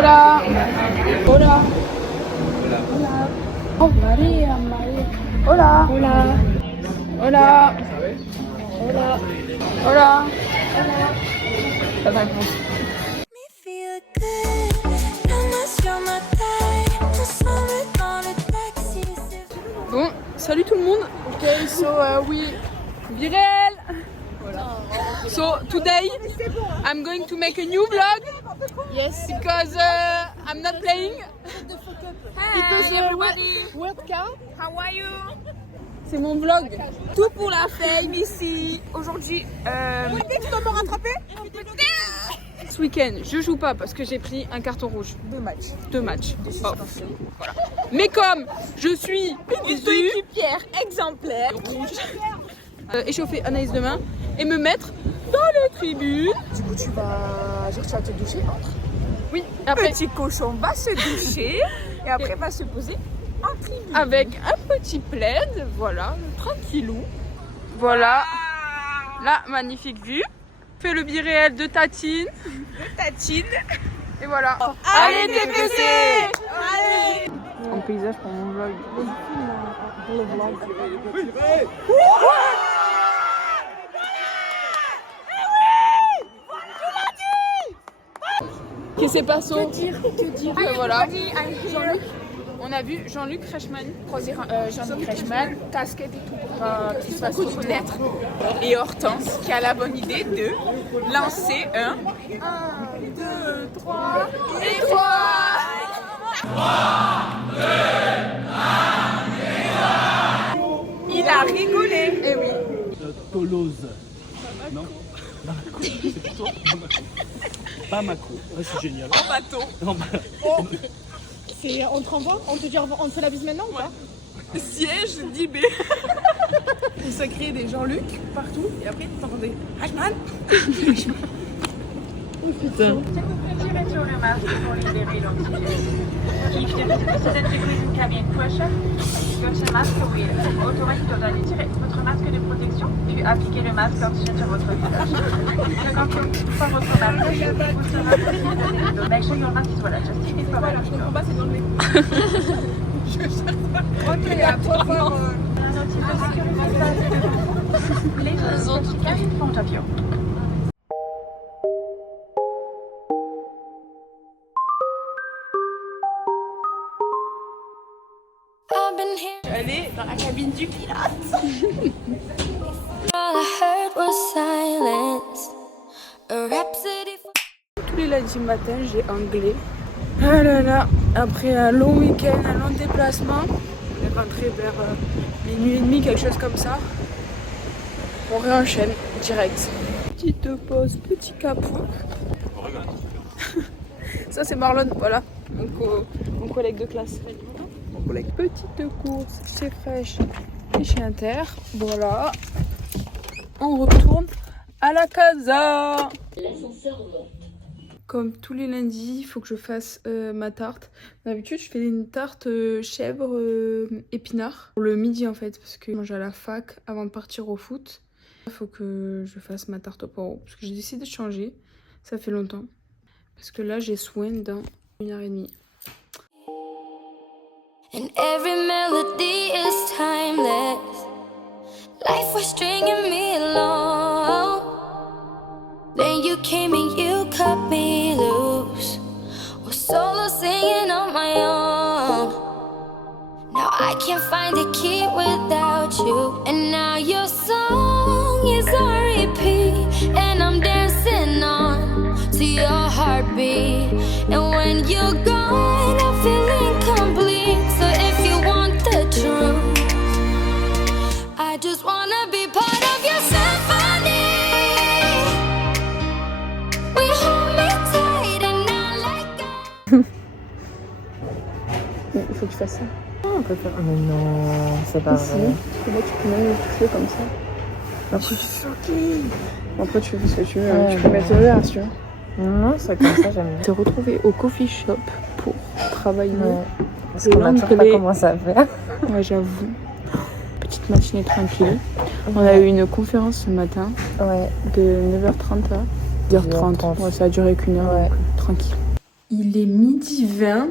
Hola. Hola. Oh, María, María. Hola. Hola. Hola. Hola. Hola. Pas de réponse. Bon, salut tout le monde. Okay, so we Birel. Voilà. So today I'm going to make a new vlog. Yes. Because I'm not playing. Because World Cup. How are you? C'est mon vlog. Tout pour la fame ici. Aujourd'hui. Tu peux me rattraper? Ce week-end, je joue pas parce que j'ai pris un carton rouge. Deux matchs. Oh. Voilà. Mais comme je suis une coéquipière exemplaire, échauffer Anaïs demain et me mettre dans les tribunes. Du coup, tu vas te doucher, entre. Oui. Après, Petit cochon va se doucher et après va se poser en tribune. Avec un petit plaid, voilà, tranquillou. Voilà, la magnifique vue. Fait le biréel de Tatine. Et voilà. Allez, TPC! Allez! En paysage pour mon vlog. Pour le vlog. Qu'est-ce qui s'est passé? Que dire? Voilà. Jean-Luc. On a vu Jean-Luc Reichmann. Jean-Luc Reichmann, casquette et tout pour qu'il se fasse reconnaître. Et Hortense qui a la bonne idée de lancer un 1, 2, 3 et 3. 3, 2, 1, il a rigolé. Eh oui. Toulouse. Non Bamako. C'est plutôt Bamako. Ah, c'est génial. En bateau. Oh. C'est, on te renvoie? On te fait la bise maintenant ou pas? Siège d'IB. Il s'est créé des Jean-Luc partout et après t'entendais Reichmann. Oh putain. Tirez sur le masque pour libérer l'oxygène. If there is precedent decrease in cabin pressure, your mask will automatically retirer votre masque de protection puis appliquer le masque d'oxygène sur votre visage. Quand vous pas votre masque, vous serez possible de donner le dos. Make sure your mask is well adjusted before I Je comprends pas, c'est dans le nez. Ok, à toi voir. Un outil de sécurité basé devant vous. Please take care in front of you. Aller dans la cabine du pilote. All I heard was silence, a rhapsody. Tous les lundis matin, j'ai anglais. Ah là là, après un long week-end, un long déplacement, on est rentré vers minuit et demi, quelque chose comme ça. On réenchaîne direct. Petite pause, petit capot. Ça c'est Marlon, voilà, mon collègue de classe. Mon collègue. Petite course chez Fresh et chez Inter. Voilà. On retourne à la casa. Comme tous les lundis, il faut que je fasse ma tarte. D'habitude, je fais une tarte chèvre épinard pour le midi en fait, parce que je mange à la fac avant de partir au foot. Il faut que je fasse ma tarte au poireau, parce que j'ai décidé de changer. Ça fait longtemps. Parce que là, j'ai soin dans 1h30. And every melody is timeless. Life was stringing me along. Then you came and you cut me loose. Was solo singing on my own. Now I can't find a key without you. And now your song is on repeat. And I'm dancing on to your heartbeat. And when you're gone, I feel incomplete. So if you want the truth, I just wanna be part of your symphony. We hold me tight and I let go. Il faut que je fasse ça. On peut faire. Mais non, c'est pas vrai. Et là, tu peux même le toucher comme ça. Après, Je suis choquée. après, tu fais ce que tu veux. Ouais, Tu peux mettre le verre, si tu veux. Non, c'est comme ça, j'aime bien. T'es retrouvé au coffee shop pour travailler. Ouais. Parce qu'on a toujours pas l'anglais. commencé à faire. Ouais, j'avoue. Petite matinée tranquille. On a eu une conférence ce matin Ouais. de 9h30 à 10h30. 10h30. Ouais, ça a duré qu'une heure, Ouais. donc, tranquille. Il est 12h20. Je viens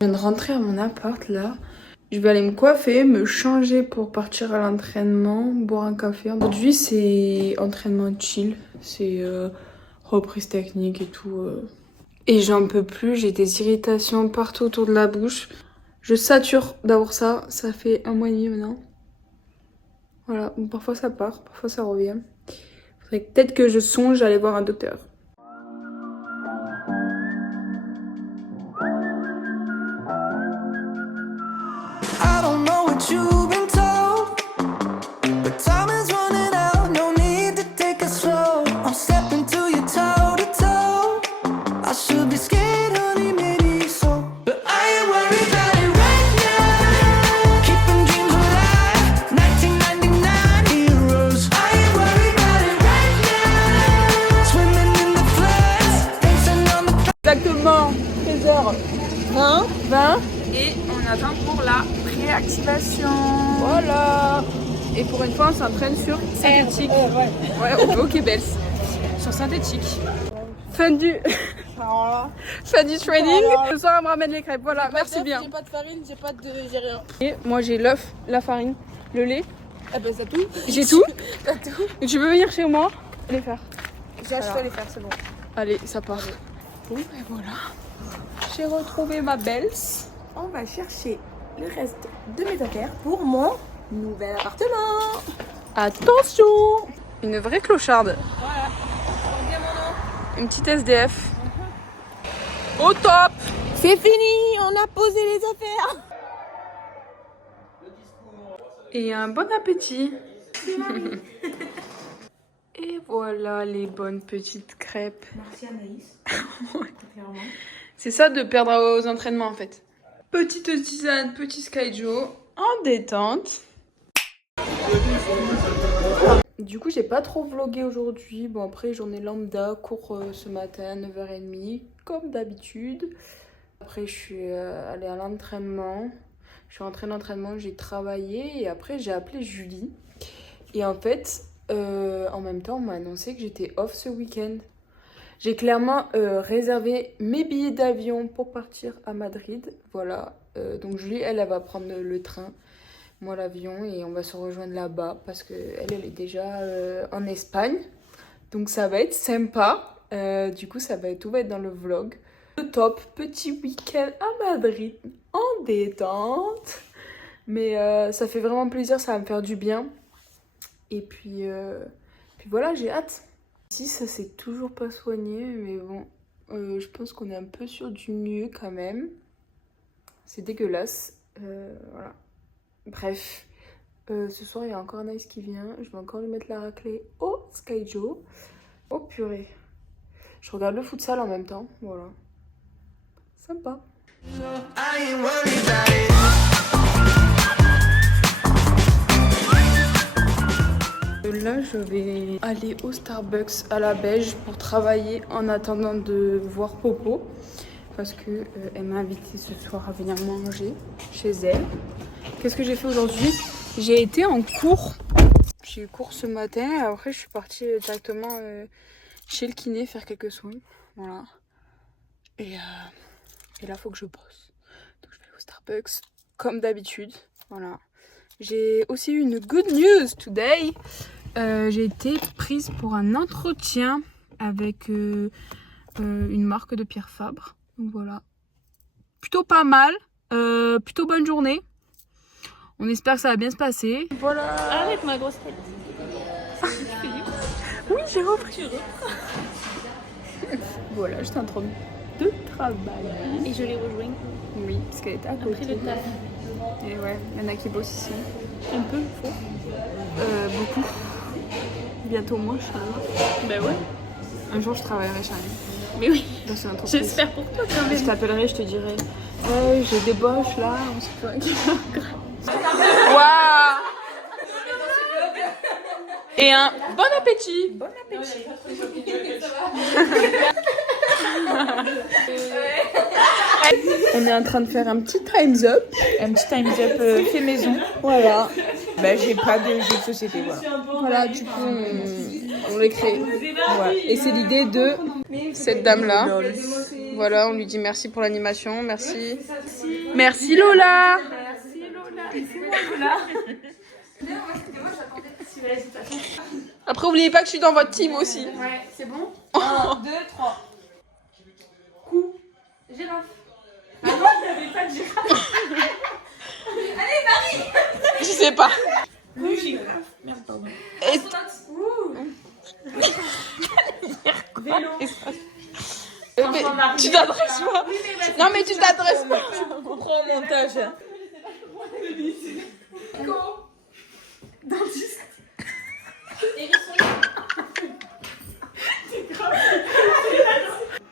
de rentrer à mon appart là. Je vais aller me coiffer, me changer pour partir à l'entraînement, boire un café. Aujourd'hui c'est entraînement chill, c'est reprise technique et tout. Et j'en peux plus, j'ai des irritations partout autour de la bouche. Je sature d'avoir ça, ça fait 1 mois et demi maintenant. Voilà, parfois ça part, parfois ça revient. Faudrait peut-être que je songe à aller voir un docteur. Exactement 13h20 et on attend pour la préactivation. Voilà. Et pour une fois on s'entraîne sur synthétique. Ouais, ok Bels. Sur synthétique. Fin du training. Ce soir on me ramène les crêpes. Voilà, merci bien. J'ai pas de farine, j'ai rien. Et moi j'ai l'œuf, la farine, le lait. Ah ben t'as tout. J'ai tout. T'as tout. Et tu peux venir chez moi les faire. J'ai acheté les faire, c'est bon. Allez, ça part. Bon, et voilà. J'ai retrouvé ma Bels. On va chercher le reste de mes affaires pour mon nouvel appartement. Attention! Une vraie clocharde. Voilà. Une petite SDF. Au top! C'est fini, on a posé les affaires. Et un bon appétit. Et voilà les bonnes petites crêpes. Merci Anaïs. C'est ça de perdre aux entraînements en fait. Petite tisane, petit Skyjo en détente. Du coup j'ai pas trop vlogué aujourd'hui. Bon après journée lambda, cours ce matin 9h30 comme d'habitude. Après je suis allée à l'entraînement. Je suis rentrée d'entraînement, j'ai travaillé et après j'ai appelé Julie. Et en fait en même temps on m'a annoncé que j'étais off ce week-end. J'ai clairement réservé mes billets d'avion pour partir à Madrid. Voilà, donc Julie, elle va prendre le train, moi l'avion, et on va se rejoindre là-bas parce qu'elle est déjà en Espagne. Donc ça va être sympa. Du coup, tout va être dans le vlog. Le top, petit week-end à Madrid, en détente. Mais ça fait vraiment plaisir, ça va me faire du bien. Et puis voilà, j'ai hâte. Si ça s'est toujours pas soigné, mais bon, je pense qu'on est un peu sur du mieux quand même. C'est dégueulasse. Voilà. Bref, ce soir il y a encore Anaïs qui vient. Je vais encore lui mettre la raclée au Skyjo. Oh purée. Je regarde le futsal en même temps. Voilà. Sympa. Là, je vais aller au Starbucks à la Beige pour travailler en attendant de voir Popo. Parce que elle m'a invité ce soir à venir manger chez elle. Qu'est-ce que j'ai fait aujourd'hui? J'ai été en cours. J'ai eu cours ce matin. Après, je suis partie directement chez le kiné faire quelques soins. Voilà. Et là, il faut que je bosse. Donc, je vais aller au Starbucks comme d'habitude. Voilà. J'ai aussi eu une good news today. J'ai été prise pour un entretien avec une marque de Pierre Fabre. Donc voilà. Plutôt pas mal. Plutôt bonne journée. On espère que ça va bien se passer. Voilà. Arrête ma grosse tête. Oui, j'ai repris. Voilà, j'étais en train de travailler. Et je l'ai rejoint. Oui, parce qu'elle était à côté. Après le taf. Et ouais, il y en a qui bossent ici. Un peu, faut. Beaucoup. Bientôt moi, Charles. Ben ouais. Un jour, je travaillerai chez elle. Mais oui. Dans une entreprise. J'espère pour toi quand même. Je t'appellerai, je te dirai. Ouais, je débauche là, on se fait. Waouh! Et un bon appétit! Bon appétit! On est en train de faire un petit time's up. Un petit time's up fait maison. Voilà. Ben, j'ai pas de jeu de société, voilà. Voilà, du coup, on les crée. Voilà. Et c'est l'idée de cette dame-là. Voilà, on lui dit merci pour l'animation, merci. Merci Lola. Après, oubliez pas que je suis dans votre team aussi. Ouais, c'est bon. 1, 2, 3. Coup. Girafe. Ah non, il n'y avait pas de girafe. Allez, Marie. Je sais pas. Oui, girafe. Merde, pardon. Et... Vélo. Tu t'adresses pas. Non mais tu t'adresses pas. On prend au montage. Dentiste.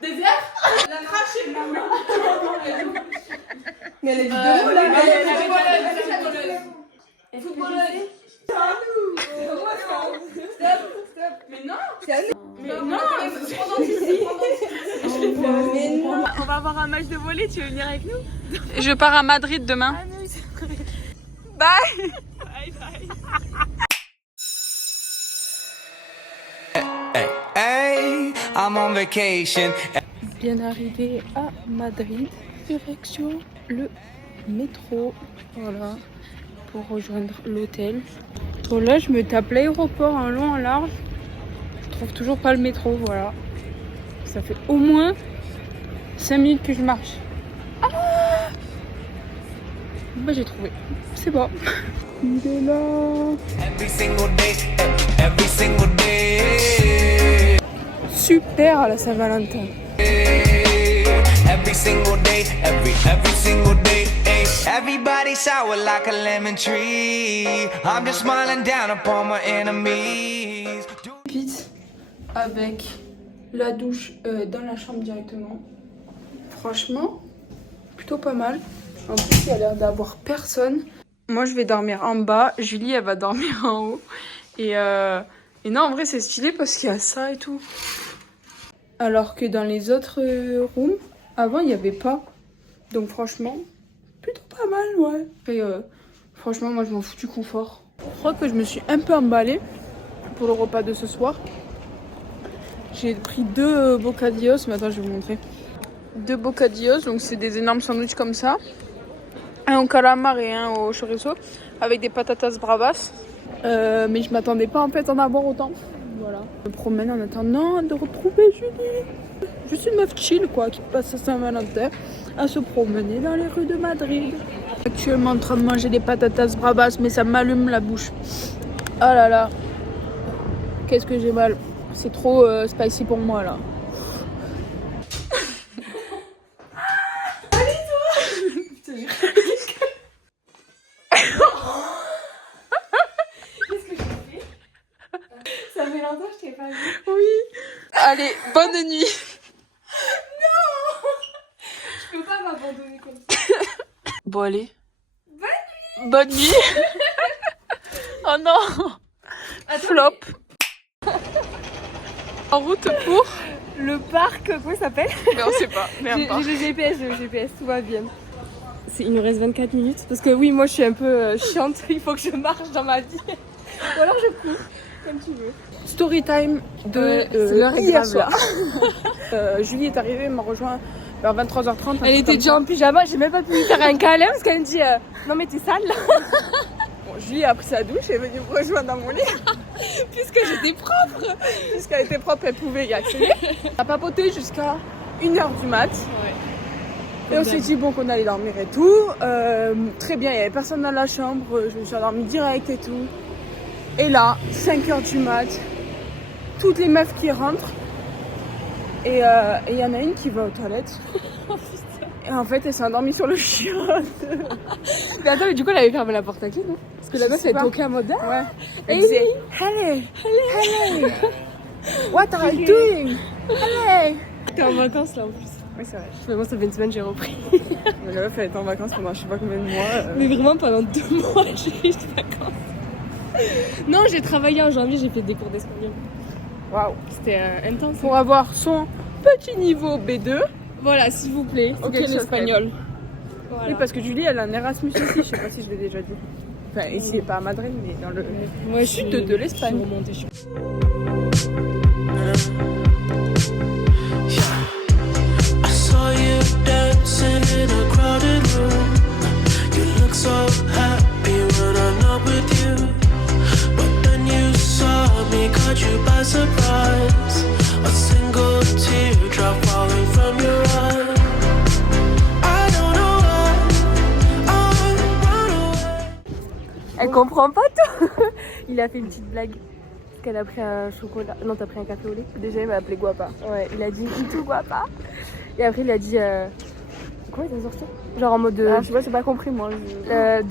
Désert. La craché. Mais elle a dit deux mots là. Footballeuse. Stop. Mais non. Mais non. On va avoir un match de volley, tu veux venir avec nous? Je pars à Madrid demain. Bye. Bye bye. Hey, I'm on vacation. Bien arrivé à Madrid, direction le métro. Voilà, pour rejoindre l'hôtel. Bon là, je me tape l'aéroport en long en large. Je trouve toujours pas le métro, voilà. Ça fait au moins 5 minutes que je marche. Ah bah j'ai trouvé. C'est bon. Il est là. Every single day, every single day. Super à la Saint-Valentin. Every single day, every single day. Everybody sour like a lemon tree. I'm just smiling down upon my enemies. Vite avec la douche dans la chambre directement. Franchement, plutôt pas mal. En plus, il y a l'air d'avoir personne. Moi, je vais dormir en bas. Julie, elle va dormir en haut. Et non, en vrai, c'est stylé parce qu'il y a ça et tout. Alors que dans les autres rooms, avant, il n'y avait pas. Donc franchement, plutôt pas mal, ouais. Et franchement, moi, je m'en fous du confort. Je crois que je me suis un peu emballée pour le repas de ce soir. J'ai pris 2 bocadillos, mais attends, je vais vous montrer. 2 bocadillos, donc c'est des énormes sandwichs comme ça. Un au calamar et un au chorizo, avec des patatas bravas. Mais je m'attendais pas en fait en avoir autant. Voilà. Je me promène en attendant de retrouver Julie. Je suis une meuf chill quoi, qui passe à Saint-Valentin à se promener dans les rues de Madrid. Actuellement en train de manger des patatas bravas, mais ça m'allume la bouche. Oh là là. Qu'est-ce que j'ai mal. C'est trop spicy pour moi là. Ça fait longtemps que je t'ai pas vu. Oui. Allez, bonne nuit. Je peux pas m'abandonner comme ça. Bon allez. Bonne nuit. Oh non. Flop. En route pour... Le parc, comment ça s'appelle? Mais on sait pas. Mais un parc. J'ai le GPS, tout va bien. Il nous reste 24 minutes parce que oui, moi je suis un peu chiante, il faut que je marche dans ma vie. Ou alors je cours, comme tu veux. Story time de hier soir. Julie est arrivée, elle m'a rejoint vers 23h30. Elle était déjà en pyjama, j'ai même pas pu lui faire un câlin parce qu'elle me dit non mais t'es sale là. Bon, Julie a pris sa douche et est venue me rejoindre dans mon lit. Puisque j'étais propre. Puisqu'elle était propre, elle pouvait y accéder. On a papoté jusqu'à 1h du mat. Ouais. Et on s'est dit bon qu'on allait dormir et tout. Très bien, il n'y avait personne dans la chambre. Je me suis endormie direct et tout. Et là, 5h du mat, toutes les meufs qui rentrent. Et il y en a une qui va aux toilettes. Et en fait, elle s'est endormie sur le chiotte. Mais attends, mais du coup, elle avait fermé la porte à clé, non? Parce que la meuf, elle toquait à mode. Ouais. Elle disait Hello, hello, what are you doing? Hello. T'es en vacances là en plus. Oui, c'est vrai. Mais moi, ça fait une semaine, j'ai repris. Mais la meuf, elle était en vacances pendant je sais pas combien de mois. Mais vraiment, pendant 2 mois, j'ai eu de vacances. Non, j'ai travaillé en janvier, j'ai fait des cours d'espagnol. Waouh. C'était intense. Pour avoir son petit niveau B2. Voilà, s'il vous plaît, Ok, l'espagnol. Voilà. Oui, parce que Julie, elle a un Erasmus ici, je sais pas si je l'ai déjà dit. Enfin, ici, pas à Madrid, mais dans le sud de l'Espagne. Je suis remontée, I saw comprends pas tout. Il a fait une petite blague. Parce qu'elle a pris un chocolat. Non, t'as pris un café au lait. Déjà, il m'a appelé Guapa. Ouais, il a dit tout guapa. Et après, il a dit. Comment il a sorti? Genre en mode. Je sais pas, j'ai pas compris moi. Du lait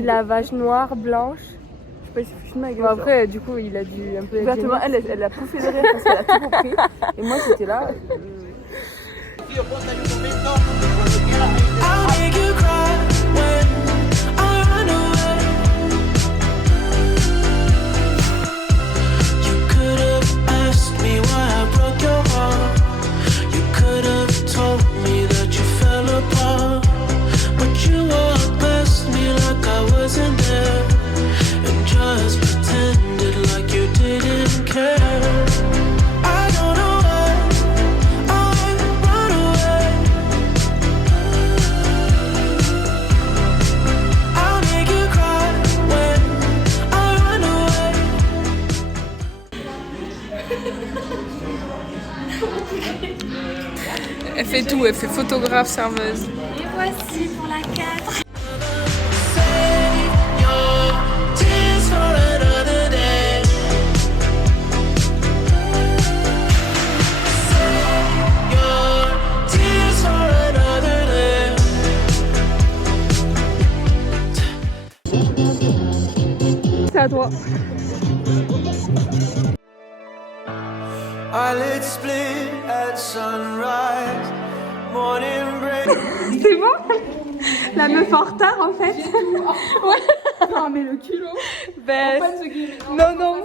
de la vache noire, blanche. Je sais pas, il s'est foutu de ma gueule. Bon, après, du coup, il a dû un peu. Exactement, elle a poussé de rire parce qu'elle a tout compris. Et moi, j'étais là. I'll make you cry when I run away. You could have asked me why I broke your heart. You could have told me that you fell apart. But you walked past me like I wasn't there and just pretended like you didn't care. I don't know why I run away. I'll make you cry when I run away. Elle fait tout, elle fait photographe, serveuse. Et voici pour la 4. Save your tears for another day. Save your tears for another day. C'est à toi. Eyelids split at sunrise. Morning break. C'est bon? La meuf en retard en fait. Non, mais le culot. Ben. Non.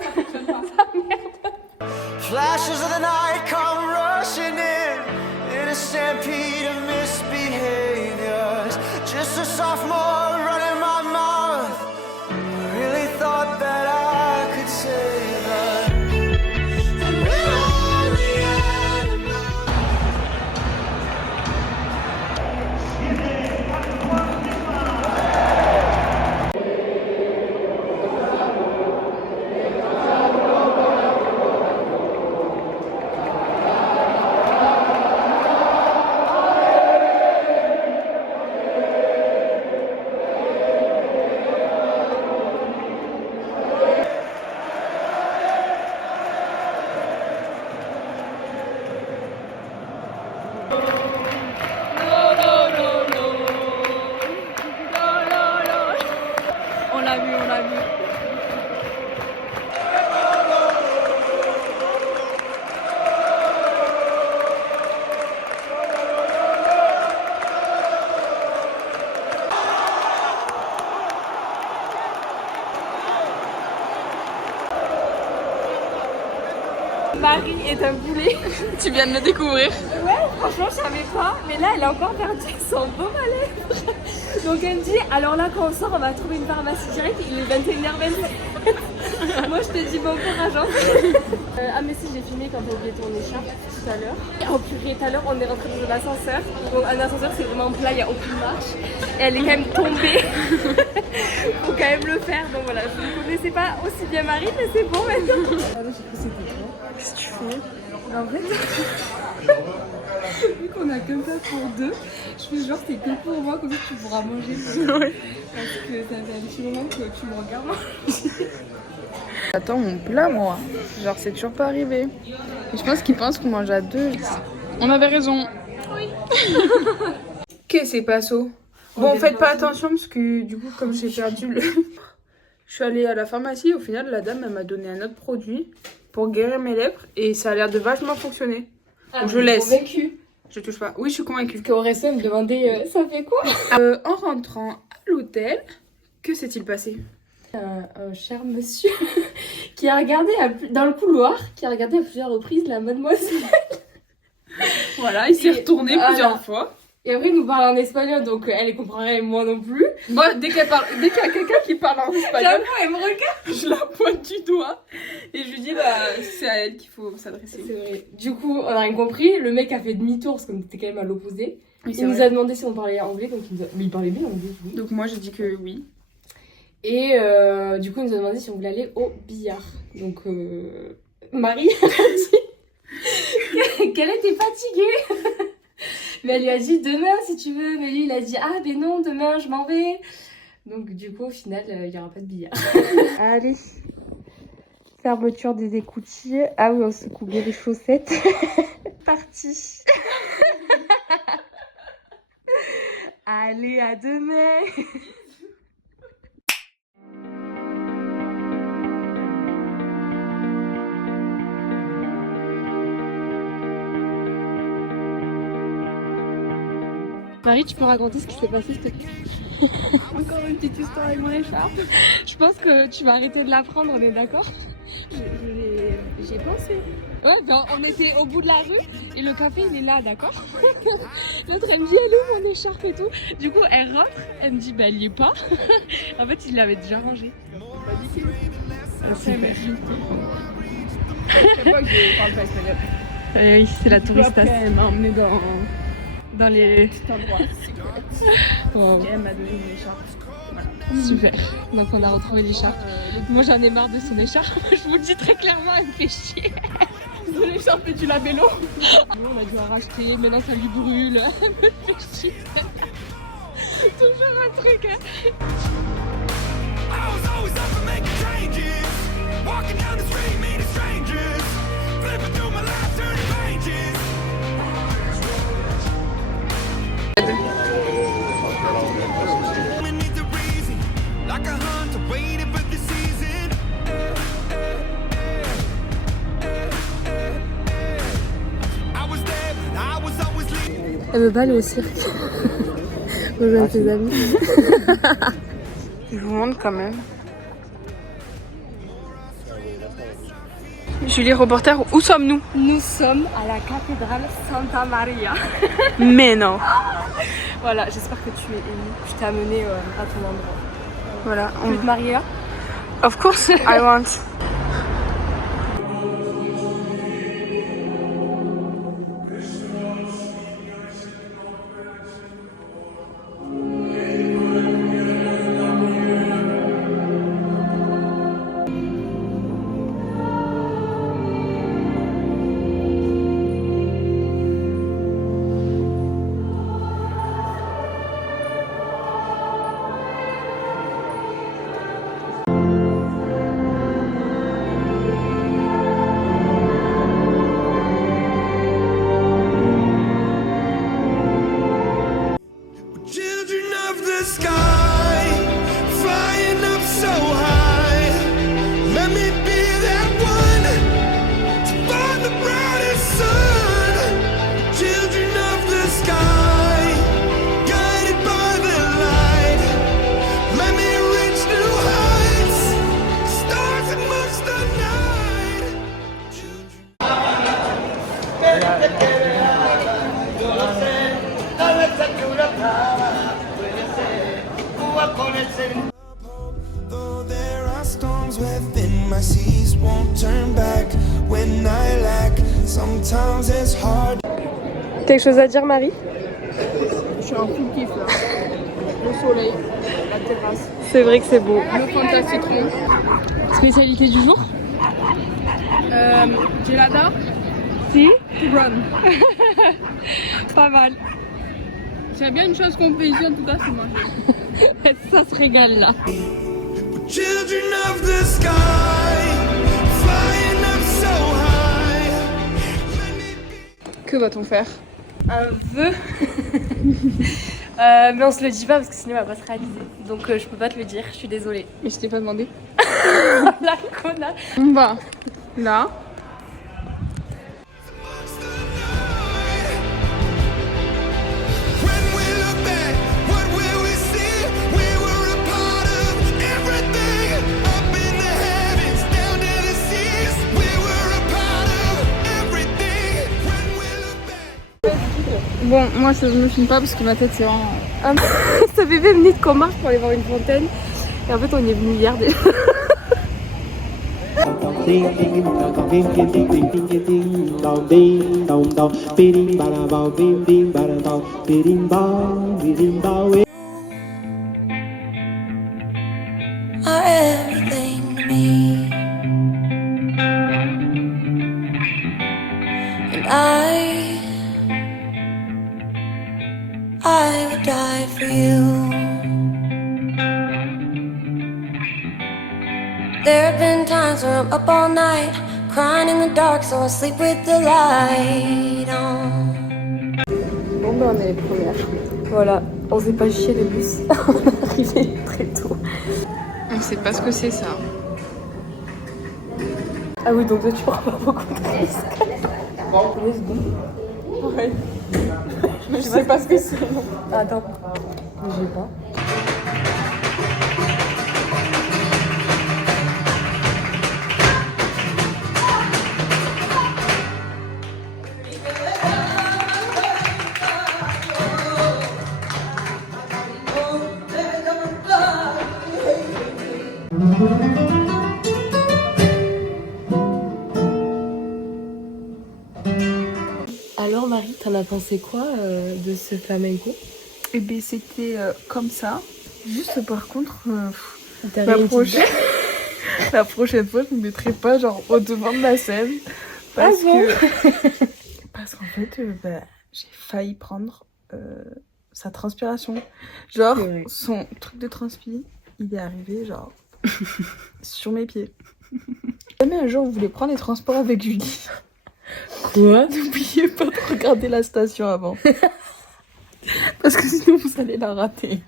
Flashes of the night come rushing in a stampede of misbehaviors. Just a sophomore running my mouth. I really thought that I could save her. And we're only animals. On l'a vu, on l'a vu. Marie est un boulet. Tu viens de le découvrir. Ouais, franchement, je savais pas. Mais là, elle a encore perdu son beau balai. Donc, elle me dit alors là, quand on sort, on va trouver une pharmacie directe. Il est 21h27. Moi, je te dis bon courage. Hein. Ah, mais si, j'ai filmé quand t'as oublié ton écharpe tout à l'heure. Oh purée, tout à l'heure, on est rentré dans un ascenseur. Donc, un ascenseur, c'est vraiment plat, il n'y a aucune marche. Et elle est quand même tombée. Faut quand même le faire. Donc voilà, je ne connaissais pas aussi bien Marie, mais c'est bon maintenant. Ah non, j'ai cru que c'était toi. Qu'est-ce que tu fais? En fait, vu qu'on a qu'un plat pour deux, je fais genre c'est que pour moi, comme ça tu pourras manger. Ouais. Parce que ça fait un petit moment que tu me regardes manger. Attends mon plat moi, genre c'est toujours pas arrivé. Et je pense qu'ils pensent qu'on mange à deux. On avait raison. Oui. Qu'est-ce que c'est pas ça? Bon, faites pas attention parce que du coup comme j'ai perdu le... Je suis allée à la pharmacie, au final la dame elle m'a donné un autre produit pour guérir mes lèvres et ça a l'air de vachement fonctionner. Donc je laisse. Convaincue. Je touche pas. Oui, je suis convaincue. Parce qu'au resto, elle me demandait ça fait quoi? En rentrant à l'hôtel, que s'est-il passé? Un cher monsieur qui a regardé dans le couloir, qui a regardé à plusieurs reprises la mademoiselle. Voilà, il s'est retourné plusieurs fois. Et après, il nous parle en espagnol, donc elle ne comprend rien et moi non plus. Moi, dès qu'il y a quelqu'un qui parle en espagnol, J'avoue, elle me regarde. je la pointe du doigt et je lui dis c'est à elle qu'il faut s'adresser. C'est vrai. Du coup, on n'a rien compris. Le mec a fait demi-tour parce qu'on était quand même à l'opposé. Oui, il nous a demandé si on parlait anglais, donc mais il parlait bien anglais. Oui. Donc moi, j'ai dit que oui. Et du coup, il nous a demandé si on voulait aller au billard. Donc, Marie a dit qu'elle était fatiguée. Mais elle lui a dit demain si tu veux. Mais lui, il a dit ah, mais non, demain je m'en vais. Donc du coup au final il n'y aura pas de billard. Allez, fermeture des écoutilles. Ah oui, on se coupe bien les chaussettes. Parti. Allez, à demain. Marie, tu peux raconter ce qui s'est passé, s'il te plaît? Encore une petite histoire avec mon écharpe. Je pense que tu vas arrêter de la prendre, on est d'accord? J'y ai pensé. Ouais, ben on était au bout de la rue et le café il est là, d'accord? L'autre elle me dit elle est où mon écharpe et tout. Du coup elle rentre, elle me dit bah elle y est pas. En fait il l'avait déjà rangée. Pas d'ici. C'est magique. Je sais pas que je parle pas espagnol. Oui, c'est la touriste. Après elle m'a emmené dans les... cet endroit. Wow. Et elle m'a donné une écharpe. Super. Donc on a retrouvé l'écharpe. Moi j'en ai marre de son écharpe. Je vous le dis très clairement, elle me fait chier. De l'écharpe et tu la vélo. Nous on a dû la racheter, maintenant ça lui brûle. Elle me fait chier. Toujours un truc hein. Elle veut pas aller au cirque. Rejoindre ses amis. Je vous montre quand même. Julie, reporter, où sommes-nous? Nous sommes à la cathédrale Santa Maria. Mais non. Voilà, j'espère que tu es émue. Je t'ai amené à ton endroit. Voilà. Tu veux te marier là? Of course, I want. Though there are storms within my seas won't turn back when I lack. Sometimes it's hard. Quelque chose à dire, Marie? Je suis en full kiff là. Le soleil, la terrasse. C'est vrai que c'est beau. Le Fanta citron. Spécialité du jour? Gelada. Si? Run. Pas mal. S'il y a bien une chose qu'on fait ici en tout cas, c'est manger. Ça se régale là. Children of the sky, flying up so high. Que va-t-on faire? Un vœu. Mais on se le dit pas parce que sinon elle va pas se réaliser. Donc je peux pas te le dire, je suis désolée. Mais je t'ai pas demandé. La connasse. On va là. When we look back, what will we see? We were a part of everything. Up in the heavens, down to the seas. We were a part of everything. When we look back. Bon, moi je me filme pas parce que ma tête c'est vraiment... Ça fait 20 minutes qu'on marche pour aller voir une fontaine. Et en fait on y est venu hier déjà. Are everything to me, and I would die for you. house or I'm up all night, crying in the dark so I sleep with the light on. Bon ben on est les premières. Voilà, on s'est pas chier le bus. On est arrivé très tôt. On sait pas ce que c'est ça. Ah oui, donc toi tu prends pas beaucoup de risques. Ouais. Mais je sais pas ce que c'est. Attends, j'ai pas. Alors Marie, t'en as pensé quoi de ce flamenco? Et bien c'était comme ça. Juste par contre, la prochaine fois, je me mettrai pas genre au devant de la scène. Parce qu'en fait, j'ai failli prendre sa transpiration. Genre, son truc de transpi, il est arrivé genre sur mes pieds. Jamais un jour vous voulez prendre les transports avec Julie. Quoi? N'oubliez pas de regarder la station avant. Parce que sinon vous allez la rater.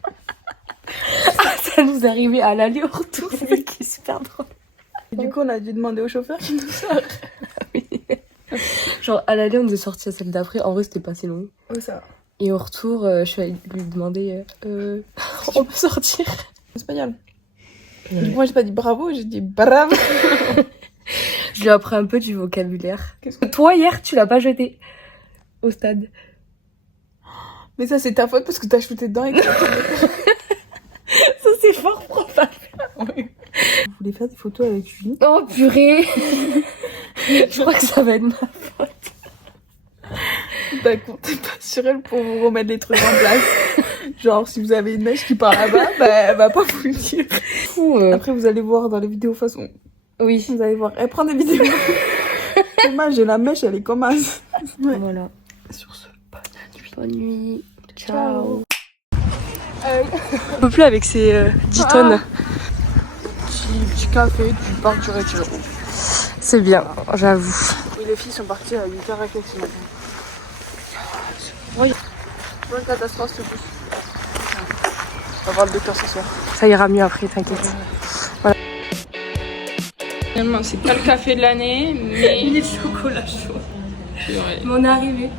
Ça nous arrivait à l'aller au retour, c'est qui est super drôle. Et du coup on a dû demander au chauffeur qui nous sort. Genre à l'aller on devait sortir celle d'après, en vrai c'était pas si long. Oh ça. Et au retour je suis allée lui demander on peut sortir Espagnol. Ouais. Du coup moi j'ai pas dit bravo, j'ai dit bravo. Je lui ai appris un peu du vocabulaire. Toi hier tu l'as pas jeté au stade. Mais ça c'est ta faute parce que t'as shooté dedans et que ça c'est fort probable. Oui. Vous voulez faire des photos avec Julie? Oh purée. Je crois que ça va être ma faute. T'as compté pas sur elle pour vous remettre les trucs en place. Genre si vous avez une mèche qui part là-bas, elle va pas vous le dire. Après vous allez voir dans les vidéos façon. Oui. Vous allez voir, elle prend des vidéos. Dommage, j'ai la mèche, elle est comme un... Ouais. Voilà. Sur ce, bonne nuit. Ciao. On peut plus avec ces 10 tonnes. Petit café du parc du Retiro. C'est bien, j'avoue. Oui, les filles sont parties à 8h15 ce matin. Oui. Bonne catastrophe ce bus. On va voir le docteur ce soir. Ça ira mieux après, t'inquiète. Voilà. Finalement, c'est pas le café de l'année, mais. Les chocolats chauds. C'est vrai. Mais on est arrivé.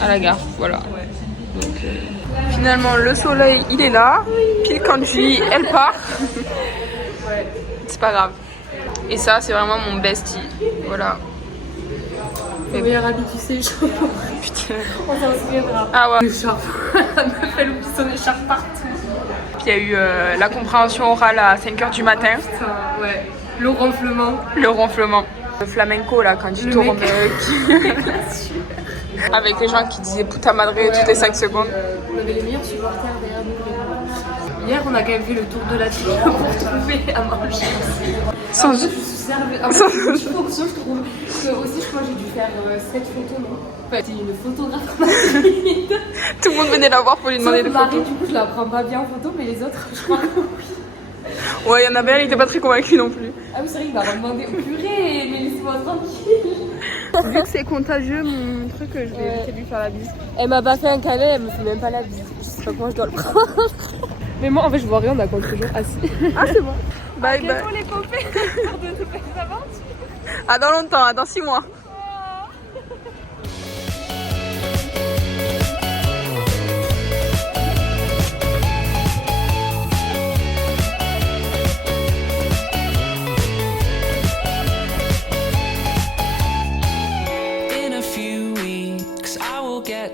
À la gare, voilà. Ouais. Donc, finalement, le soleil, il est là. Pile quand Julie, elle part. Ouais. C'est pas grave. Et ça, c'est vraiment mon bestie. Voilà. Mon meilleur ami, tu sais, chaud. Putain. On s'en souviendra. Ah ouais. L'écharpe. La meuf, elle oublie son écharpe partout. Puis il y a eu la compréhension orale à 5h du matin. Putain, ouais. Le ronflement. Le ronflement. Le flamenco, là, quand il tourne. Avec les gens qui disaient puta madre toutes les 5 secondes. On avait les meilleurs supporters derrière nous. Hier, on a quand même fait le tour de la ville pour trouver à manger. Sans je trouve. Parce que aussi, je crois que j'ai dû faire 7 photos, non? Enfin, c'est une photographe. Tout le monde venait la voir pour lui demander des photos. Marie, du coup, je la prends pas bien en photo, mais les autres, je crois que oui. Ouais, il y en avait un, il était pas très convaincu non plus. Ah oui, c'est vrai, il m'a demandé au purée, mais laisse-moi tranquille. Vu que c'est contagieux, mon truc, je vais éviter de lui faire la bise. Elle m'a pas fait un câlin, elle me fait même pas la bise. Je sais pas comment je dois le prendre. Mais moi, en fait, je vois rien, on a contre-jour assis. Ah, c'est bon. Bye bye. Bientôt les copains pour de nouvelles aventures. Ah, dans longtemps, dans 6 mois.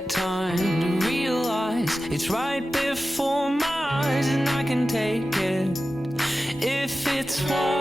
Time to realize it's right before my eyes, and I can take it if it's what